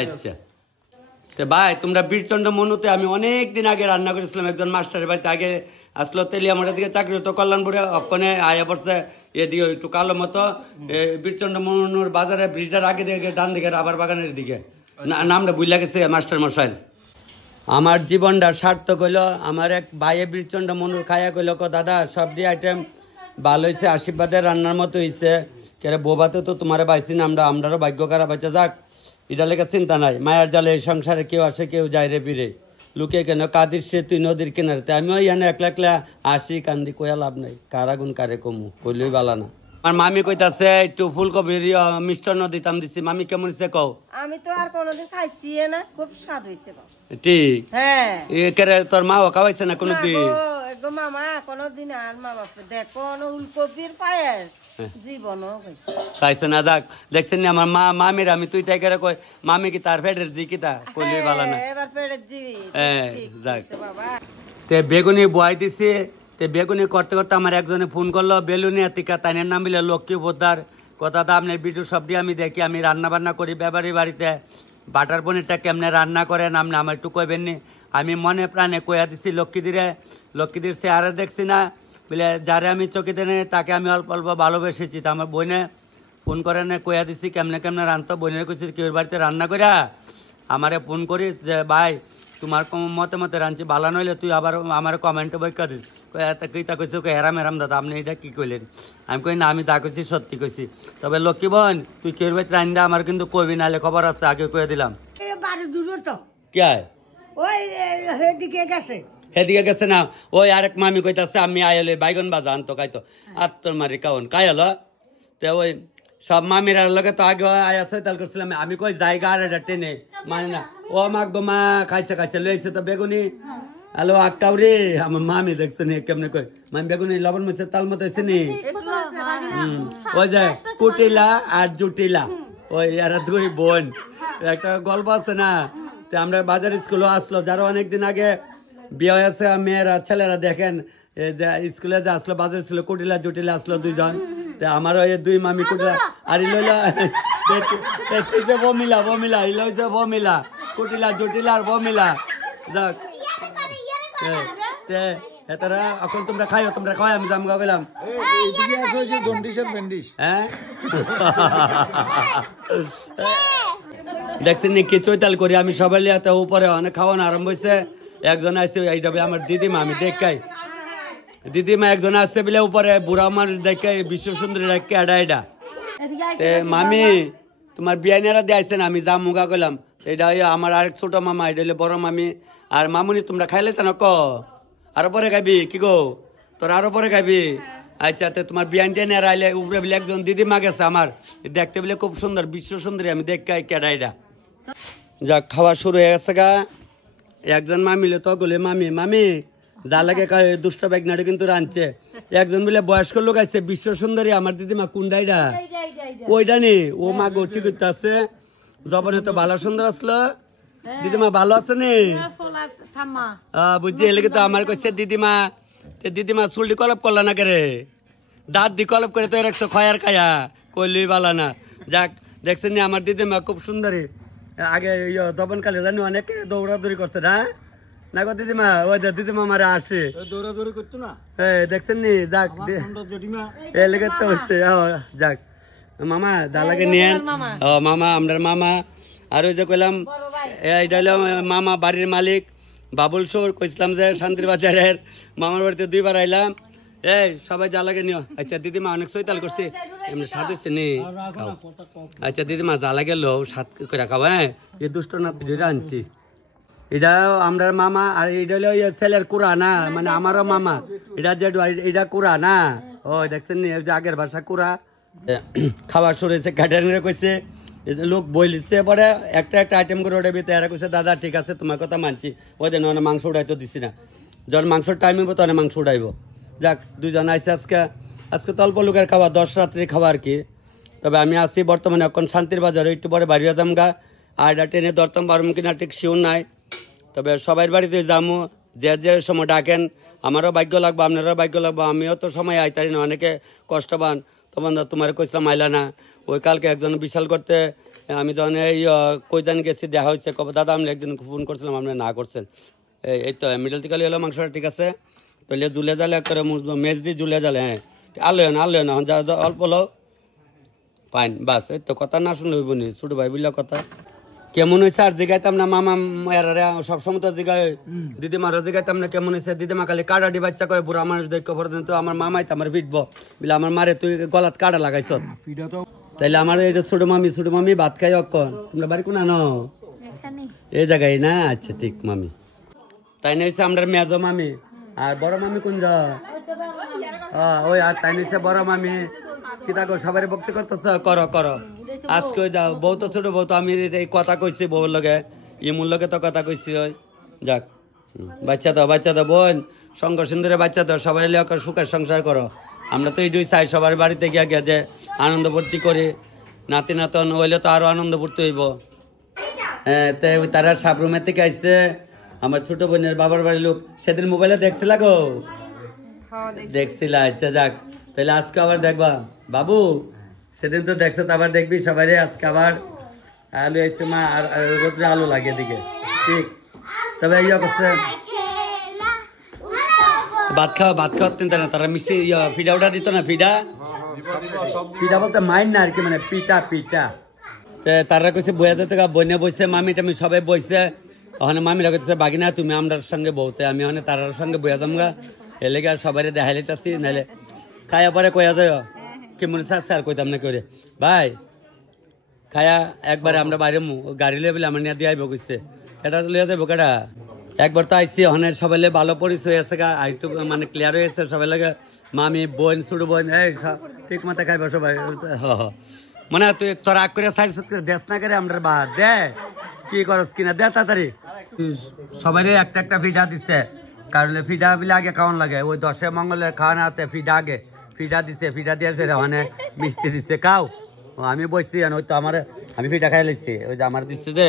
আচ্ছা। তো ভাই, তোমরা বীরচন্দ্র মনুতে আমি অনেক দিন আগে রান্না করেছিলাম একজন মাস্টারের বাড়িতে। আগে আসলো তেলিয়ামাটার দিকে চাকরি হতো, কল্যাণপুরে। ওখানে আয়া পড়ছে এদিকে একটু কালো মতো, বীরচন্দ্র মনুর বাজারে ব্রিজটার আগে দিকে ডান দিকে রাবার বাগানের দিকে। নামটা ভুলে গেছে মাস্টার মশাই। আমার জীবনটা সার্থক হইলো। আমার এক ভাইয়ে বীরচন্দ্র মনুর খাইয়া কইল, দাদা সব দিয়ে আইটেম ভালো হয়েছে, আশীর্বাদের রান্নার মতো হয়েছে। কেরে বোবাতে তো তোমার পাইছি না, আমরারও ভাগ্য খারাপ হয়েছে। যাক, এটা লেগে চিন্তা নাই। মায়ের জালে এই সংসারে কেউ আসে কেউ যায় রে ফিরে। লুকে কেন কাদির সে তুই নদীর কিনারে। আমিও ইয়ানে একলা একলা আসি কান্দি, কয়া লাভ নাই। কারা গুণ কারে কমু, কইলেই বালা না। আমার মামি কইতাছে একটু ফুলকপির মিষ্টান্ন দিতাম দিছি। মামি কেমন হয়েছে কও? আমি তো আর কোনোদিন খাইছি না, খুব স্বাদ হয়েছে। ঠিক। হ্যাঁ, কেরে তোর মা খাওয়াইছে না কোনোদিন? একদম মামা কোনোদিন আর মা বাপ দেখো উলকপির পায়েস জীবনও খাইছে না। যাক, দেখছেন না আমার মামির, আমি তুই তাই করে কই মামি কি তার ফেডের জি কিতা কইলেই ভালো না। এবার পেটের জি। যাক, তে বেগুনি বয় দিছি। তে বেগুনি করতে করতে আমার একজনে ফোন করলো, বেলুনি আতিকা, তাইনের নাম বিলে লক্ষ্মী পোদ্দার। কথা তো আপনার ভিডিও সব দিয়ে আমি দেখি। আমি রান্না বান্না করি ব্যাপারী বাড়িতে। বাটার পনিরটা কেমনে রান্না করেন আপনি আমার একটু কইবেন নি? আমি মনে প্রাণে কইয়া দিছি লক্ষ্মীদের চেহারা দেখছি না বলে, যারে আমি চকিতে নেই তাকে আমি অল্প অল্প ভালোবেসেছি। তো আমার বইনে ফোন করে নে কইয়া দিছি কেমনে কেমনে রান্তো। বইনের কইছি কেউ বাড়িতে রান্না করিয়া আমারে ফোন করিস যে ভাই তোমার মতে মতে রাঁধছি, ভালো নইলে তুই আবার আমার কমেন্টে বইকা দিস। কইতা কইছি হেরাম হেরাম দাদা আপনি এটা কি কইলেন? আমি কই না, আমি যা কইছি সত্যি কইছি। তবে লক্ষ্মী বোন, তুই কেউ বাড়িতে রান্ধা আমার কিন্তু কইবি, নাহলে খবর আছে, আগে কয়ে দিলাম। কে হেদিকে গেছে না? ওই আরেক মামি কইতাছে আমি আইলে বাইগন বাজা আনতো খাইতো। আর তোর মারি কাউন কাই হলো? তো ওই সব মামিরার লগে তো আগে আয়া সৈতাল করছিলাম। আমি কই জায়গা আর এটা টেনে মানে না। ও মাগবো মা খাইছে লইছে তো বেগুনি। হ্যালো আক্কাও রে, আমার মামি দেখছে নি কেমনে কই মামি বেগুনি লবণ মরিচের তাল মতো হয়েছে নি। ওই যে কুটিলা আর জুটিলা, ওই এরা দুই বোন। একটা গল্প আছে না, আমরা বাজার স্কুলে আসলো, যারা অনেকদিন আগে বিয়ে হয়েছে মেয়েরা ছেলেরা দেখেন যে স্কুলে যে আসলো বাজার ছিল, কুটিলা জুটিলা আসলো দুইজন। আমার ওই দুই মামি কুটিলা আর ইলইলা বমিলা ইলইছে বমিলা, কুটিলা জুটিলা আর বমিলা। যাক, এতারা এখন তোমরা খাইও, তোমরা খাওয়াই আমি জামগা গেলাম। হ্যাঁ দেখছেন কি চৈতাল করি আমি সবাই লিয়াতে উপরে অনেক খাওয়ানো আরম্ভ হয়েছে। একজন আসছে এইটা আমার দিদিমা, আমি দেখাই দিদিমা একজন আসছে বলে উপরে বুড়া মানুষ দেখাই বিশ্ব সুন্দরী রেখে এটা মামি তোমার বিয়ানিরা দিয়েছে না, আমি যা মুগা করলাম। এটা আমার আরেক ছোট মামা, এটা হইলে বড় মামি। আর মামুনি তোমরা খাইলে তো না ক আরো পরে খাইবি কি গো, তোর আরো পরে খাইবি? আচ্ছা, তো তোমার বিয়ান টেনে আইলে উপরে বলে একজন দিদিমা গেছে আমার, দেখতে বলে খুব সুন্দর বিশ্ব সুন্দরী, আমি দেখাই কেডা এটা। যাক, খাওয়া শুরু হয়ে গেছে গা। একজন মামিলে তো গলে মামি যা লাগে দুষ্ট বেগনাটা কিন্তু রাঁধছে। একজন বলে বয়স্ক লোক আছে বিশ্ব সুন্দরী, আমার দিদিমা কুন্ডাইটা ওইটা নি, ও মা গতি করতে আছে। জবনে তো ভালো সুন্দর আসলো, দিদিমা ভালো আছে নি? বুঝছি, এলে তো আমার কাছে দিদিমা চুলটি কলপ করলো না করে, দাঁত দি কলপ করে তো রাখছো খয়ার খায়া, কইলি ভালো না। যাক, দেখছেন নি আমার দিদিমা খুব সুন্দরী। আগে জবন কালে জানি অনেকে দৌড়াদৌড়ি করছে না না গো দিদিমা, ওই দিদিমা আমার আসে দৌড়াদৌড়ি করতো না, দেখছেন নি? যাক, এলাকা তো হচ্ছে। যাক মামা যা লাগে নিয়েন। মামা আমরার মামা। আর ওই যে কইলাম এইটা হলো মামা বাড়ির মালিক বাবুল সোর, কইছিলাম যে শান্তির বাজারের মামার বাড়িতে দুইবার আইলাম। এই সবাই যা লাগে নিও। আচ্ছা দিদিমা অনেক চৈতাল করছে, এমনি স্বাদ হচ্ছে নি খাও। আচ্ছা দিদিমা যা লাগে লো স্বাদ করে খাও। হ্যাঁ, এই দুষ্ট নাতি আনছি, এটা আমরা মামা। আর এটা হলো ছেলের কুড়া না, মানে আমারও মামা। এটা যে এটা কুড়া না, ও দেখছেন নি যে আগের ভাষা কুড়া। খাওয়া শুরু হয়েছে, ক্যাটারিংরে কইছে এই যে লোক বইলিছে পরে একটা একটা আইটেম করে ওটা ভিতরে এরা কইছে দাদা ঠিক আছে তোমার কথা মানছি ওই দিন অনেক মাংস উঠাইতে দিছি না যখন মাংসর টাইম হইব তখন মাংস উঠাইব যাক দুজন আইসে আজকে তো অল্প লোকের খাওয়া 10 রাত্রি খাওয়া আর কি তবে আমি আছি বর্তমানে এখন শান্তির বাজারে একটু পরে বাড়ি যাম গা আর ট্রেনে ধরতাম পারম কিনা ঠিক শিওর নাই তবে সবাই বাড়িতে যাবো যে যে সময় ডাকেন আমারও ভাগ্য লাগবো আপনারও ভাগ্য লাগবো আমিও তো সময় আইতারি না অনেকে কষ্টবান তখন তোমার কইসলাম আইলা না ওই কালকে একজন বিশাল করতে আমি যখন এই কইজান গেছি দেখা হয়েছে কবে দাদা আমি একদিন ফোন করছিলাম আপনি না করছেন এই তো মিডল থেকে এলো মাংসটা ঠিক আছে তাহলে জুলে জালে করে মেজ দিয়ে জুলে জালে হ্যাঁ আলো না যা অল্প লো ফাইন বাস এই তো কথা না শুনলে হইব নি ছোট ভাই বুঝলা কথা কেমন হয়েছে আর জিগাইতাম না মামা সবসময় তো জিগাই দিদিমারও জিগাইতাম না কেমন হয়েছে দিদিমা খালি কাড়াটি বাচ্চা কয় বুড়া মানুষ দেখো পর্যন্ত আমার মামাই তো আমার পিটবো বলে আমার মারে তুই গলাত কাড়া লাগাইছ তাইলে আমার এই ছোট মামি ভাত খাই অক্ষণ তোমরা বাড়ি কোন আনো এই জায়গায় না আচ্ছা ঠিক মামি তাই নিয়েছে আমরা মেজো মামি আর বড় মামি কোন যা ওই আর তাই নিয়েছে বড় মামি কিতা কর সবাই ভক্তি করতেছ করো আজকে যাও বউ তো ছোট বউ তো আমি এই কথা কইছি বউর লগে ইমুর লগে তো কথা কইছি ওই যাক বাচ্চা দাও বোন সঙ্গ সুন্দরে বাচ্চা দাও সবাই সুখের সংসার করো আমরা তো এই দুই চাই সবার বাড়িতে গিয়া যে আনন্দ ভর্তি করি নাতি নাতন হইলে তো আরো আনন্দ ভর্তি হইব হ্যাঁ তারা সাবরুমের থেকে আসছে আমার ছোট বোনের বাবার বাড়ির লোক সেদিন মোবাইলে দেখছিল গো দেখছিল আচ্ছা যাক তাহলে আজকে আবার দেখবা বাবু সেদিন তো দেখছো তো আবার দেখবি সবাই আজকে আবার আলু এসছে মা আর রোদ্রে আলু লাগে দিকে ঠিক তবে ইয়ে করছে ভাত খাওয়া তিনটা না তারা মিষ্টি ফিডা ওটা দিত না ফিডা বলতে মাইন না আর কি মানে পিঠা তারা কইছে বইয়া দিতে বইনে বইছে মামি টামি সবাই বইছে ওখানে মামিরা কইছে বাগিনা তুমি আমরার সঙ্গে বউতে আমি ওখানে তারার সঙ্গে বইয়া যামগা এলে আর সবাই দেখাই লিতাছি নাহলে খায়া পরে কয়া যায় কি মনে চাচ্ছে আর কইতাম না করে ভাই খায়া একবারে আমরা বাইরে গাড়ি লিয়ে বলে আমার নিয়ে দিয়ে আইব কইছে এটা লিয়ে যাবো কেটা একবার তো আইসি ওখানে সবাই ভালো পরিচয় আছে গা একটু মানে ক্লিয়ার হয়েছে সবাই লাগে মামি বোন ছোট বোন এই ঠিক মতো খাইব সবাই মানে তুই তোর আগ করে সাইড করে দেশ না করে আমরা বা দে কি করস কিনা দে তাড়াতাড়ি সবাই একটা ফিডা দিচ্ছে কারণ ফিডা বিলে আগে খাওয়ান লাগে ওই 10 মঙ্গলে খাওয়ানো হাতে ফিডা আগে ফিডা দিছে ফিডা দিয়েছে ওখানে মিষ্টি দিচ্ছে খাও আমি বসছি ওই তো আমার আমি ফিডা খাই লাইছি ওই যে আমার দিচ্ছে যে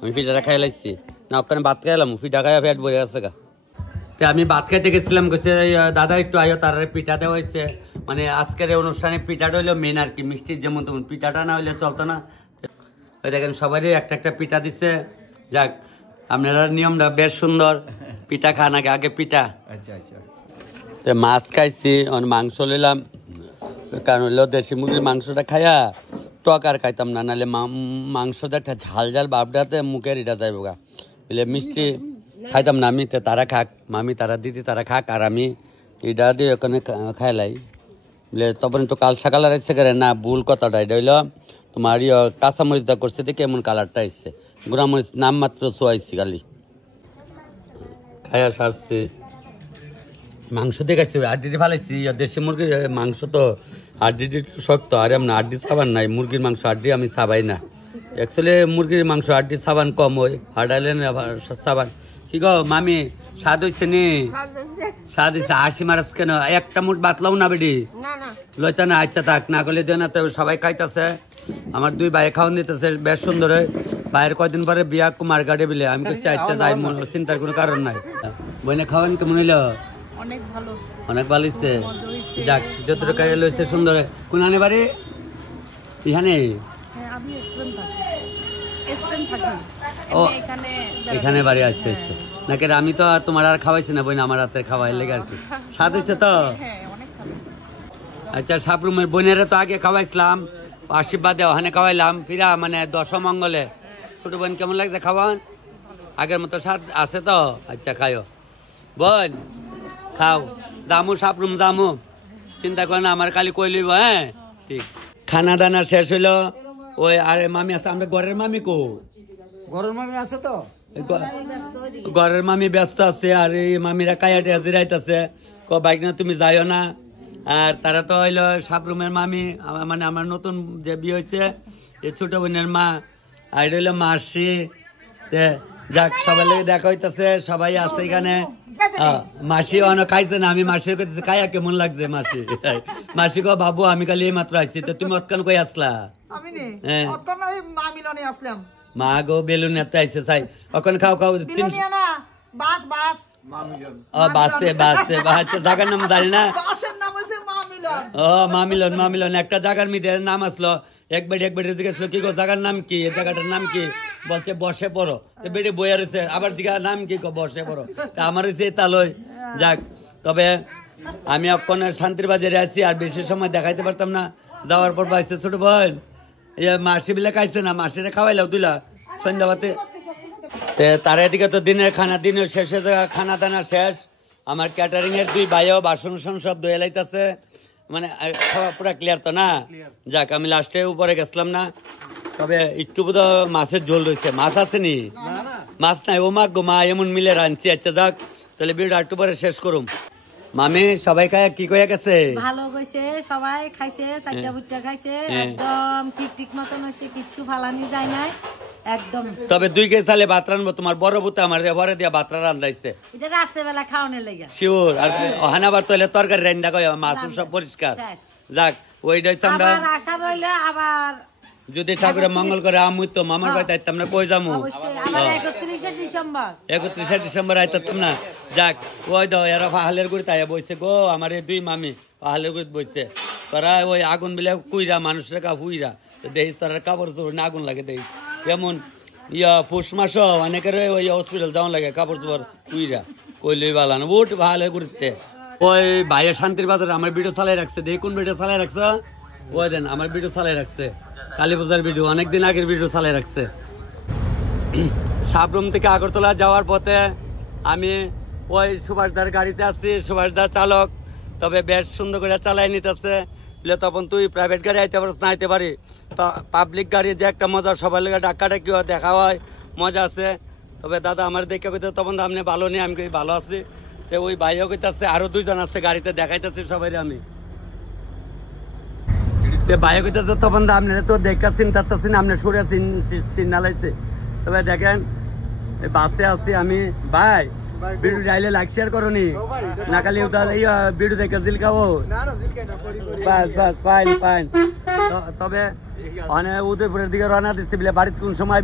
আমি ফিডাটা খাই লাইছি না ওখানে ভাত খাইলাম ফিডা খাইয়া পেট ভরে আছে গা আমি ভাত খাইতে গেছিলাম কইছে দাদা একটু আয়ো তার পিঠা দেওয়া হয়েছে মানে আজকের অনুষ্ঠানে পিঠাটা হইলো মেন আর কি মিষ্টির যেমন তেমন পিঠাটা না হইলে চলতো না ওই দেখেন সবারই একটা পিঠা দিচ্ছে যাক আপনারা নিয়মটা বেশ সুন্দর পিঠা খান আগে পিঠা আচ্ছা মাছ খাইছি মাংস নিলাম কারণ হইলো দেশি মুরগির মাংসটা খাইয়া টক আর খাইতাম না নাহলে মাংসটা একটা ঝাল ভাবটাতে মুখের এটা যাইব গা বলে মিষ্টি খাইতাম না আমি তারা খাক মামি তারা দিদি তারা খাক আর আমি এটা দিয়ে ওখানে খাইলাই বলে তখন একটু কাল সকালে আসছে করে না ভুল কথাটা এটা হইলো তোমার কাঁচামরিচ দা করছে দেখে এমন কালারটা আসছে গুঁড়ামরিচ নাম মাত্র চুয়াইছি খালি খাইয়া সারছি মাংস দেখাচ্ছি আড্ডি ফালাইছি দেশি মুরগির মাংস তো আড্ডি একটু শক্ত আর এমন আড্ডি সাবান নাই মুরগির মাংস আড্ডি আমি সাবাই না অ্যাকচুয়ালি মুরগির মাংস আড্ডি সাবান কম হয় হাডাইলে সাবান কি গো মামি স্বাদ হয়েছে নি স্বাদ হয়েছে হাসি মারাস কেন একটা মুঠ বাতলাও না বেডি লইতা না আচ্ছা থাক না করলে দেয় না তবে সবাই খাইতেছে আমার দুই ভাই খাওয়ান দিতেছে বেশ সুন্দর হয় ভাইয়ের কয়দিন পরে বিয়া কুমার গাড়ি বিলে আমি করছি আচ্ছা যাই চিন্তার কোনো কারণ নাই বইনে খাওয়ান কেমন হইলো অনেক ভালো হচ্ছে যাক যতটুকু খাই লইছে সুন্দর কোন আনে বাড়ি এখানে ও এখানে বাড়ি আচ্ছা আচ্ছা নাকি আমি তো তোমার আর খাওয়াইছি না বইন আমার হাতে খাওয়াই লেগে আর কি স্বাদ হয়েছে তো আচ্ছা সাবরুমের বোনেরা তো আগে খাওয়াইছিলাম আশীর্বাদে ওখানে খাওয়াইলাম ফিরা মানে 10 মঙ্গলে ছোট বোন কেমন লাগছে খাওয়ান আগের মতো স্বাদ আছে তো আচ্ছা খাও বোন খাও জামু সাবরুম জামু চিন্তা করে না আমার কালি কই লইব হ্যাঁ ঠিক খানা দানা শেষ হইলো ওই আরে মামি আছে আমরা ঘরের মামি কো ঘরের মামি আছে তো ঘরের মামি ব্যস্ত আছে আর এই মামিরা কায়াটে হাজিরাইতেছে বাইক না তুমি যাইও না আর তারা তো হইলো সাবরুমের মামি, মানে আমার নতুন যে বিয়ে হয়েছে এই ছোট বোনের মা, আর এটা হইলো মাসি। যাক, সবাই লেগে দেখা হইতেছে, সবাই আছে এখানে। মাসি অনেক খাইছে না, আমি মাসির কাছে খাইয়া কেমন লাগছে মাসি। মাসি কো বাবু আমি খালি এই মাত্র আইছি, তো তুমি অতক্ষণ কই আসলা? আমি নে হ্যাঁ। অতক্ষণ ওই মা মিলনে আসলাম। মা গো বেলুন এত আইছে চাই, ওখানে খাও খাও। মিলনিয়া না, বাস বাস। বাসে বাসে বাসে জায়গার নাম জানি না। বাসের নাম হইছে মা মিলন। ও মা মিলন একটা জায়গার মধ্যে নাম আসলো। এক বেটি জিজ্ঞেস কি গো জায়গার নাম কি, এই জায়গাটার নাম কি? বলছে বসে পড়ো। বেটি বইয়া রয়েছে, আবার জিজ্ঞাসা নাম কি, বসে পড়ো। তা আমার হচ্ছে তালই। যাক, তবে আমি এখন শান্তির বাজারে আছি, আর বেশি সময় দেখাইতে পারতাম না। যাওয়ার পর পাইছে ছোট বোন মাসি বিলে খাইছে না, মাসিরে খাওয়াইলাও দিলা সন্ধ্যাবাতে। তার এদিকে তো দিনের শেষে খানা দানা শেষ। আমার ক্যাটারিং এর 2 ভাইও বাসন সব ধুয়ে লাইতেছে, মানে পুরা ক্লিয়ার তো না? যাক, আমি লাস্টে উপরে গেছিলাম না, তবে একটু বোধ মাছের ঝোল রয়েছে। মাছ আছে নি? মাছ নাই, ও মা গো মা এমন মিলে রাঁধছি। আচ্ছা যাক, তাহলে ভিডিও একটু পরে শেষ করুম। মামি সবাই খায় কি কইয়া গেছে? ভালো কইছে, সবাই খাইছে, 4টা ভুট্টা খাইছে, একদম ঠিক মতন হইছে, কিচ্ছু ফালানি যায় নাই একদম। তবে 2 কেজি চালে ভাত রানবো, তোমার বড় বুতে আমার ঘরে দিয়া ভাত রান্ধাইছে। এটা রাত্রে বেলা খাওয়ানোর লাগা শিওর। আর হানাবার তৈলে তরকারি রান্না কই, মাছ সব পরিষ্কার। যাক, ওইটাই আমরা আবার আশা রইলো, আবার যদি ঠাকুরের মঙ্গল করে আমি তো মামার বাড়িতে আইতাম না, কই যামু? অবশ্যই আবার 31শে ডিসেম্বর 31শে ডিসেম্বর আইতাম না। যাক, ওই দাও এরা পাহালের গুড়িতে আয়া বইছে গো, আমার এই 2 মামি পাহালের গুড়িতে বইছে। তোরা ওই আগুন বিলে কুইরা মানুষের কা হুইরা দেখিস, তোরা কাপড় চোপড় না আগুন লাগে দেখিস। যেমন পৌষ মাস অনেকের ওই হসপিটাল যাওয়া লাগে কাপড় চোপড় কুইরা, কইলই বালানো উঠ পাহালের গুড়িতে। ওই ভাইয়ের শান্তির বাজারে আমার ভিডিও চালাই রাখছে, দেখি কোন ভিডিও চালাই রাখছে। ওই দেন আমার ভিডিও চালাই রাখছে, কালী পূজার ভিডিও, অনেকদিন আগের ভিডিও চালাই রাখছে। সাবরুম থেকে আগরতলা যাওয়ার পথে আমি ওই সুভাষদার গাড়িতে আছি, সুভাষদার চালক, তবে বেশ সুন্দর করে চালাই নিতেছে। তখন তুই প্রাইভেট গাড়ি আইতে পারিস না, আইতে পারি পাবলিক গাড়ি যে একটা মজা, সবার লেগে ডাক্কাটাকি হয়, দেখা হয়, মজা আছে। তবে দাদা আমার দেখে কইতে তখন আপনি ভালো নেই, আমি কই ভালো আছি। ওই ভাইও কইতেছে আরো 2 জন আছে গাড়িতে, দেখাইতেছে সবাই আমি। ভাইও কইতেছে তখন আপনি তো দেখা চিন্তাচ্ছেন, আপনি সরে চিন্তা লাইছে। তবে দেখেন বাসে আছি আমি। ভাই ভিডিও চাইলে লাইক শেয়ার করো নি না, খালি ভিডিও দেখে জিল খাবো। বাস ফাইন। তবে অনেক উদয়পুরের দিকে রওনা দিচ্ছে বলে, বাড়িতে কোন সময়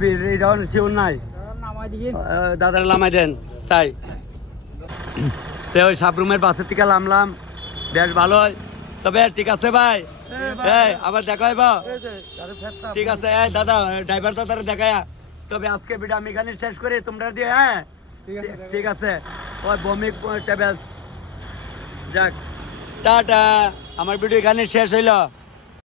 শিওর নাই। দাদার লামাই দেন চাই। ওই সাবরুমের বাসের থেকে নামলাম, বেশ ভালো। তবে ঠিক আছে ভাই, আবার দেখা হয়। ঠিক আছে দাদা, ড্রাইভার দাদার দেখায়। তবে আজকে ভিডিও আমি এখানে শেষ করি, তোমরা দিয়ে। হ্যাঁ ঠিক আছে। ওই ভৌমিক ট্রাভেলস। যাক, টাটা, আমার ভিডিও এখানে শেষ হইল।